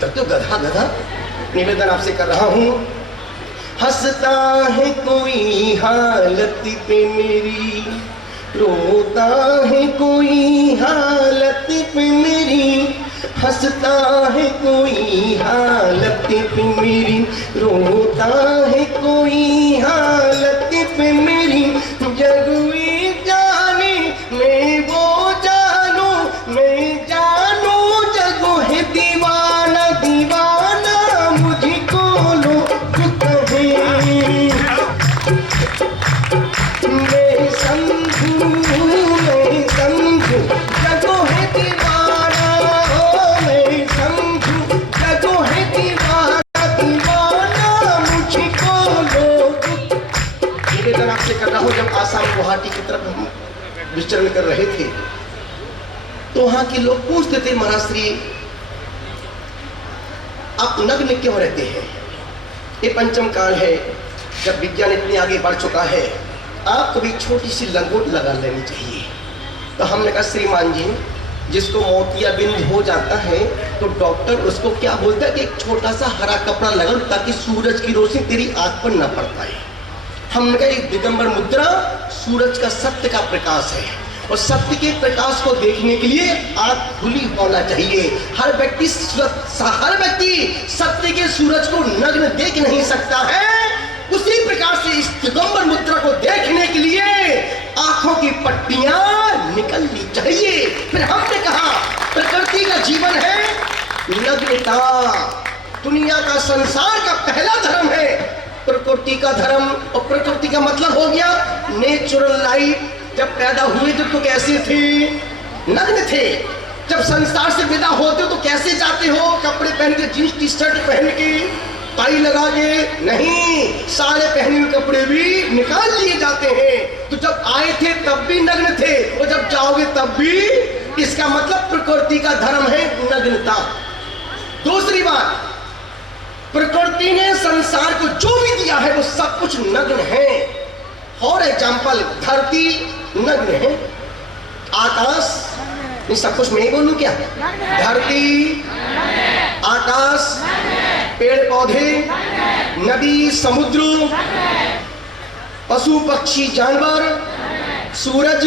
तो गधा गधा निवेदन आपसे कर रहा हूं। हंसता है कोई हालत पे मेरी, रोता है कोई हालत पे मेरी, हंसता है कोई हालत पे मेरी, रोता है कोई हालत पे मेरी। जग में जाने मैं वो जानू, मैं जानू जगो है दीवाना, दीवाना मुझको लोग कहे। मैं समझू जगो है दीवाना, मैं समझू जगो है दीवाना, दीवाना मुझको लोग। निवेदन आपसे कर रहा हूँ, जब आसाम गुवाहाटी की तरफ हम विचरण कर रहे थे तो वहां के लोग पूछते थे, महाराष्ट्री आप नग्न क्यों रहते हैं? ये पंचम काल है, जब विज्ञान इतनी आगे बढ़ चुका है, आप कभी छोटी सी लंगोट लगा लेनी चाहिए। तो हमने कहा श्रीमान जी, जिसको मोतियाबिंद हो जाता है तो डॉक्टर उसको क्या बोलता है कि एक छोटा सा हरा कपड़ा लगा ताकि सूरज की रोशनी तेरी आंख पर न पड़ पाए। हमने कहा एक दिगंबर मुद्रा सूरज का सत्य का प्रकाश है, और सत्य के प्रकाश को देखने के लिए आंख खुली होना चाहिए। हर व्यक्ति सत्य के सूरज को नग्न देख नहीं सकता है। उसी प्रकार से इस दिगंबर मुद्रा को देखने के लिए आंखों की पट्टियां निकलनी चाहिए। फिर हमने कहा प्रकृति का जीवन है नग्नता, दुनिया का संसार का पहला धर्म है प्रकृति का धर्म। और प्रकृति का मतलब हो गया नेचुरल लाइफ। जब पैदा हुए थे तो कैसे थे? नग्न थे। जब संसार से विदा होते हो तो कैसे जाते हो? कपड़े पहन के, जींस टी शर्ट पहन के, टाई लगा के नहीं, सारे पहने हुए कपड़े भी निकाल लिए जाते हैं। तो जब आए थे तब भी नग्न थे, और जब जाओगे तब भी। इसका मतलब प्रकृति का धर्म है नग्नता। दूसरी बात, प्रकृति ने संसार को जो भी दिया है वो सब कुछ नग्न है। फॉर एग्जाम्पल, धरती नग्न है, आकाश, ये सब कुछ मैं ही बोलूं क्या? धरती, आकाश, पेड़ पौधे, नदी, समुद्र, पशु पक्षी जानवर, सूरज,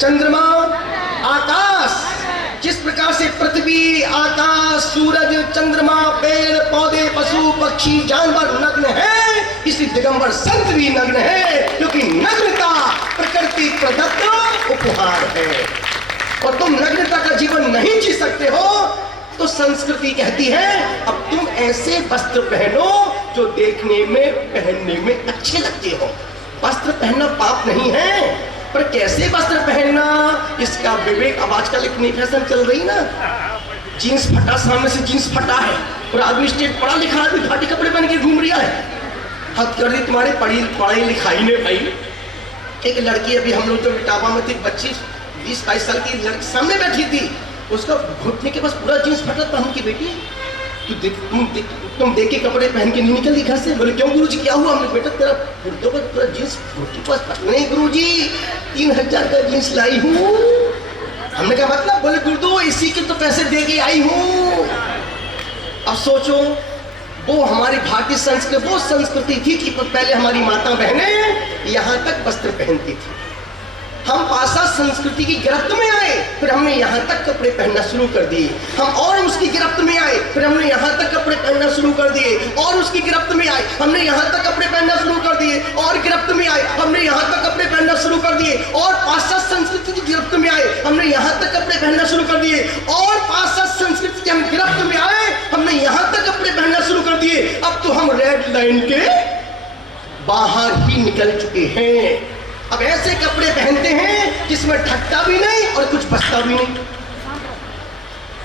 चंद्रमा, आकाश। जिस प्रकार से पृथ्वी, आकाश, सूरज, चंद्रमा, पेड़ पौधे, पशु पक्षी जानवर नग्न है, इसी दिगंबर संत भी नग्न है, क्योंकि नग्नता प्रकृति प्रदत्त उपहार है। और तुम नग्नता का जीवन नहीं जी सकते हो तो संस्कृति कहती है अब तुम ऐसे वस्त्र पहनो जो देखने में, पहनने में अच्छे लगते हो। वस्त्र पहनना पाप नहीं है, पर कैसे वस्त्र पहनना इसका विवेक। अब आजकल एक नई फैशन चल रही ना, जीन्स फटा, सामने से जीन्स फटा है और आदमी स्टेट पढ़ा लिखा आदमी फाटे कपड़े पहन के घूम रहा है। हद कर दी तुम्हारे पढ़ाई लिखाई ने भाई। एक लड़की अभी हम लोग जो इटावा में थी, 25-22 साल की लड़की सामने बैठी थी, उसका घुटने के पास पूरा जीन्स फटा पहन की। बेटी तुम देख के कपड़े पहन के नहीं निकल घर से? बोले क्यों गुरुजी क्या हुआ? हमने बेटा तेरा घुटनों पर पूरा जीन्स घुटने के पास। नहीं गुरुजी 3000 का जीन्स लाई हूँ। हमने कहा मतलब? बोले गुरुदो इसी के तो पैसे दे के आई हूँ। अब सोचो, वो हमारी भारतीय संस्कृति वो संस्कृति थी कि पहले हमारी माता बहनें यहाँ तक वस्त्र पहनती थी। हम पासा संस्कृति की गिरफ्त में आए, फिर हमने यहाँ तक कपड़े पहनना शुरू कर दिए। हम और उसकी गिरफ्त में आए, फिर हमने यहाँ तक कपड़े पहनना शुरू कर दिए। और उसकी गिरफ्त में आए, हमने यहाँ तक कपड़े पहनना शुरू कर दिए। और गिरफ्त में आए, हमने यहाँ तक कपड़े पहनना शुरू कर दिए। और पाश्चात्य संस्कृति की गिरफ्त में आए, हमने यहाँ तक कपड़े पहनना शुरू कर दिए। और पाश्चात्य संस्कृति की हम गिरफ्त में आए, हमने यहाँ तक कपड़े पहनना शुरू कर दिए। अब तो हम रेड लाइन के बाहर ही निकल चुके हैं। अब ऐसे कपड़े पहनते हैं जिसमें ढकता भी नहीं और कुछ बचता भी नहीं।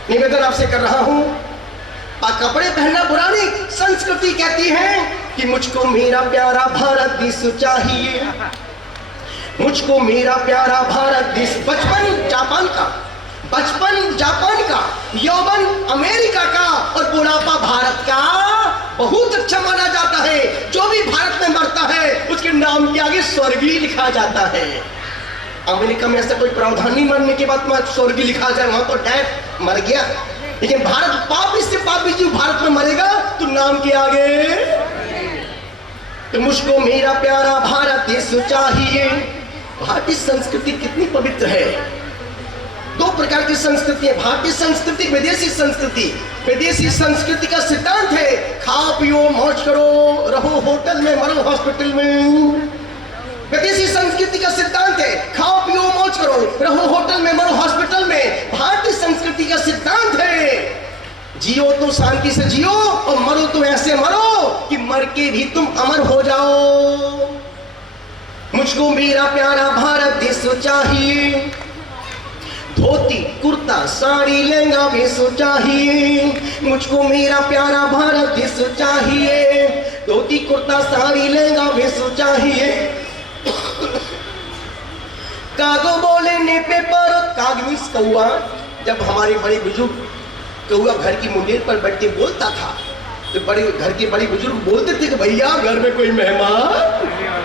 निवेदन आपसे कर रहा हूं, कपड़े पहनना बुरा नहीं। संस्कृति कहती है कि मुझको मेरा प्यारा भारत देश चाहिए, मुझको मेरा प्यारा भारत देश। बचपन जापान का, यौवन अमेरिका का और बुढ़ापा भारत का बहुत अच्छा माना जाता है। जो भी भारत में मरता है उसके नाम के आगे स्वर्गीय लिखा जाता है। अमेरिका में ऐसा कोई प्रावधान नहीं मरने के बाद स्वर्गीय लिखा जाए, वहां तो डेथ मर गया। लेकिन भारत पापी से पापी जीव भारत में मरेगा तो नाम के आगे। तो मुझको मेरा प्यारा भारत देश चाहिए। भारतीय संस्कृति कितनी पवित्र है। दो प्रकार की संस्कृति है, भारतीय संस्कृति, विदेशी संस्कृति। विदेशी संस्कृति का सिद्धांत है खाओ पियो मौज करो, रहो होटल में मरो हॉस्पिटल में। विदेशी संस्कृति का सिद्धांत है खाओ पियो मौज करो, रहो होटल में मरो हॉस्पिटल में। भारतीय संस्कृति का सिद्धांत है जियो तो शांति से जियो और मरो तो ऐसे मरो कि मर के भी तुम अमर हो जाओ। मुझको मेरा प्यारा भारत देश चाहिए। धोती कुर्ता साड़ी लहंगा भेष चाहिए। मुझको मेरा प्यारा भारत देश चाहिए। धोती कुर्ता साड़ी लहंगा भेष चाहिए। कागो बोले पे पर काग मीन्स कौआ। जब हमारे बड़े बुजुर्ग कौआ घर की मुंडेर पर बैठ के बोलता था तो बड़े घर के बड़े बुजुर्ग बोलते थे कि भैया घर में कोई मेहमान।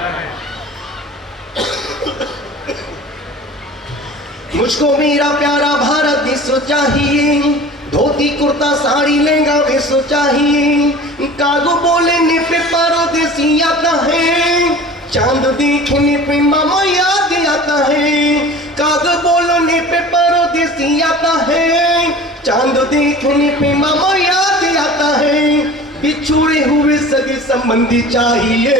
मुझको मेरा प्यारा भारत देश चाहिए। धोती कुर्ता साड़ी लहंगा भेष चाहिए। कागो बोलने पे परदेसी आता है। चांद देखने पे मामा याद आता है। कागो बोलने पे परदेसी आता है। चांद देखने पे मामा याद आता है। बिछुड़े हुए सगे संबंधी चाहिए।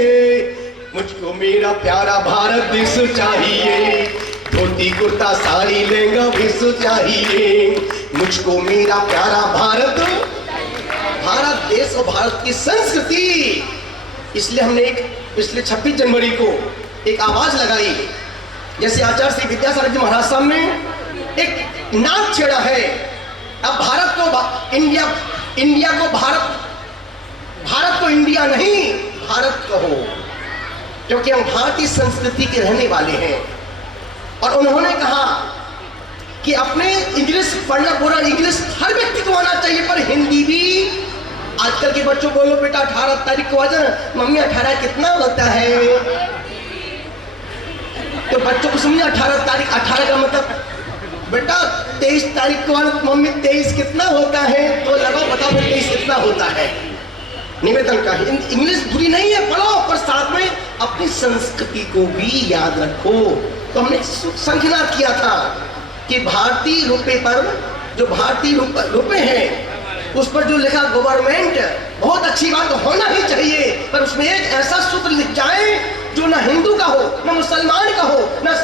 मुझको मेरा प्यारा भारत देश चाहिए। धोती कुर्ता साड़ी लहंगा भेष चाहिए। मुझको मेरा प्यारा भारत देश और भारत की संस्कृति। इसलिए हमने एक पिछले 26 जनवरी को एक आवाज लगाई। जैसे आचार्य श्री विद्यासागर जी महाराज साहब ने एक नाद छेड़ा है। अब भारत को इंडिया को भारत को इंडिया नहीं भारत कहो, क्योंकि हम भारतीय संस्कृति के रहने वाले हैं। और उन्होंने कहा कि अपने इंग्लिश पढ़ना पूरा इंग्लिश हर व्यक्ति को आना चाहिए, पर हिंदी भी। आजकल के बच्चों बोलो बेटा 18 तारीख को आ जाना, मम्मी 18 कितना होता है। तो बच्चों को समझिए 18 तारीख, 18 का मतलब बेटा 23 तारीख को आना, मम्मी 23 कितना होता है। तो लगाओ बताओ 23 कितना होता है। निवेदन का इंग्लिश बुरी नहीं है, पढ़ो, पर साथ में अपनी संस्कृति को भी याद रखो। तो हमने संख्यानाद किया था कि भारतीय रुपए पर जो भारतीय रुपए हैं उस पर जो लिखा गवर्नमेंट, बहुत अच्छी बात होना ही चाहिए, पर उसमें एक ऐसा सूत्र लिख जाए जो ना हिंदू का हो, ना मुसलमान का हो, ना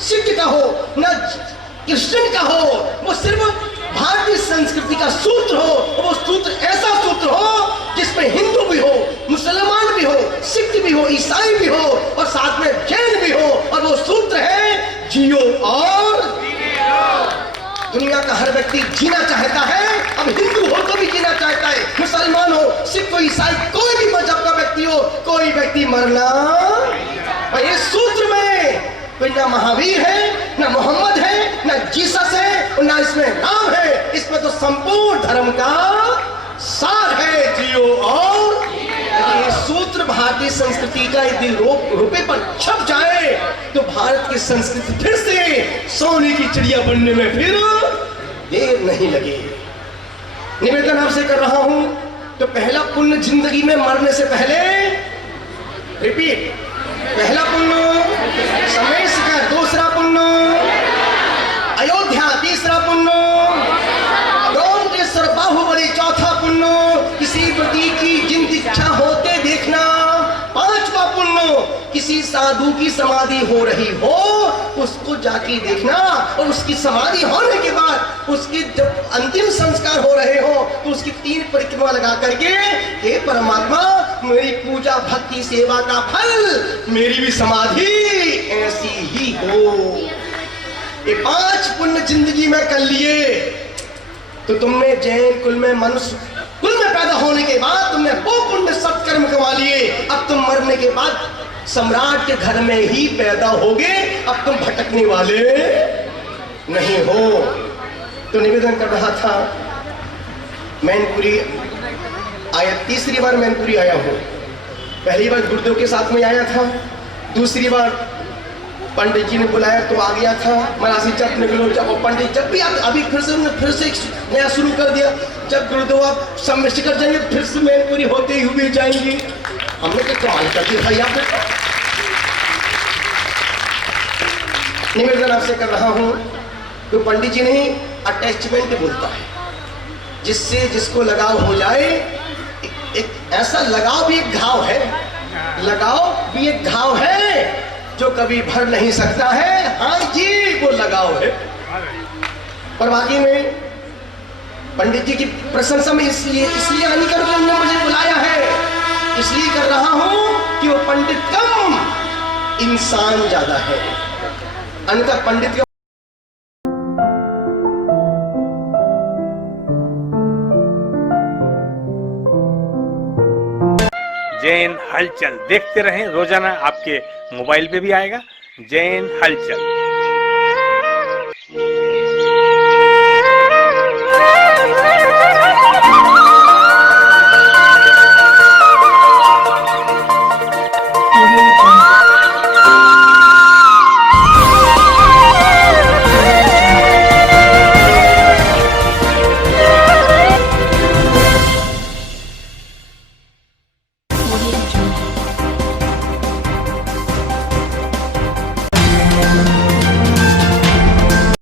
सिख का हो, ना क्रिश्चियन का हो। वो सिर्फ भारतीय संस्कृति का सूत्र हो। वो सूत्र ऐसा सूत्र हो जिसमें हिंदू भी हो, मुसलमान भी हो, सिख भी हो, ईसाई भी हो और साथ में जैन भी हो। और वो सूत्र है जियो और दुनिया का हर व्यक्ति जीना चाहता है। अब हिंदू हो तो भी जीना चाहता है, मुसलमान हो, सिख हो, ईसाई, कोई भी मजहब का व्यक्ति हो, कोई व्यक्ति मरना। और ये सूत्र में कोई ना महावीर है, ना मोहम्मद है, ना जीसस है और ना इसमें राम है। इसमें तो संपूर्ण धर्म का सार है जियो और। ये सूत्र भारतीय संस्कृति का यदि रुपए पर छप जाए तो भारत की संस्कृति फिर से सोने की चिड़िया बनने में फिर देर नहीं लगे। निवेदन आपसे कर रहा हूं तो पहला पुण्य जिंदगी में मरने से पहले, रिपीट, पहला पुण्य समय शिखर, दूसरा पुण्य अयोध्या, तीसरा पुण्य द्रोणेश्वर बाहुबली, चौथा पुण्य किसी व्यक्ति की जिंद इच्छा होते देखना, पांचवा पुण्य किसी साधु की समाधि हो रही हो उसको जाके देखना और उसकी समाधि होने के बाद उसके जब अंतिम संस्कार हो रहे हो तो उसकी 3 परिक्रमा लगा करके हे परमात्मा मेरी पूजा भक्ति सेवा का फल मेरी भी समाधि ऐसी ही हो। ये 5 पुण्य जिंदगी में कर लिए तो तुमने जैन कुल में मनुष्य कुल में पैदा होने के बाद तुमने वो पुण्य सत्कर्म कमा लिए। अब तुम मरने के बाद सम्राट के घर में ही पैदा होगे, अब तुम भटकने वाले नहीं हो। तो निवेदन कर रहा था, मैनपुरी आया, तीसरी बार मैनपुरी आया हूं। पहली बार गुरुदेव के साथ में आया था, दूसरी बार पंडित जी ने बुलाया तो आ गया था, मरासी चट निकलो जब, और पंडित जब भी अभी फिर से नया शुरू कर दिया, जब गुरुद्वारा सब में शिकर जाएंगे फिर से मेन पूरी होते हुए जाएंगी। हमने तो कमाल कर दी भाई। आपने निवेदन आपसे कर रहा हूं, तो पंडित जी नहीं अटैचमेंट बोलता है, जिससे जिसको लगाव हो जाए। एक ऐसा लगाव भी एक घाव है, लगाव भी एक घाव है जो कभी भर नहीं सकता है। हाँ जी, वो लगाव है। और वाकई में पंडित जी की प्रशंसा में इसलिए नहीं कर रहा, उन्होंने मुझे बुलाया है इसलिए कर रहा हूं कि वो पंडित कम इंसान ज्यादा है। अन्यथा पंडित का जैन हलचल देखते रहें, रोजाना आपके मोबाइल पे भी आएगा जैन हलचल।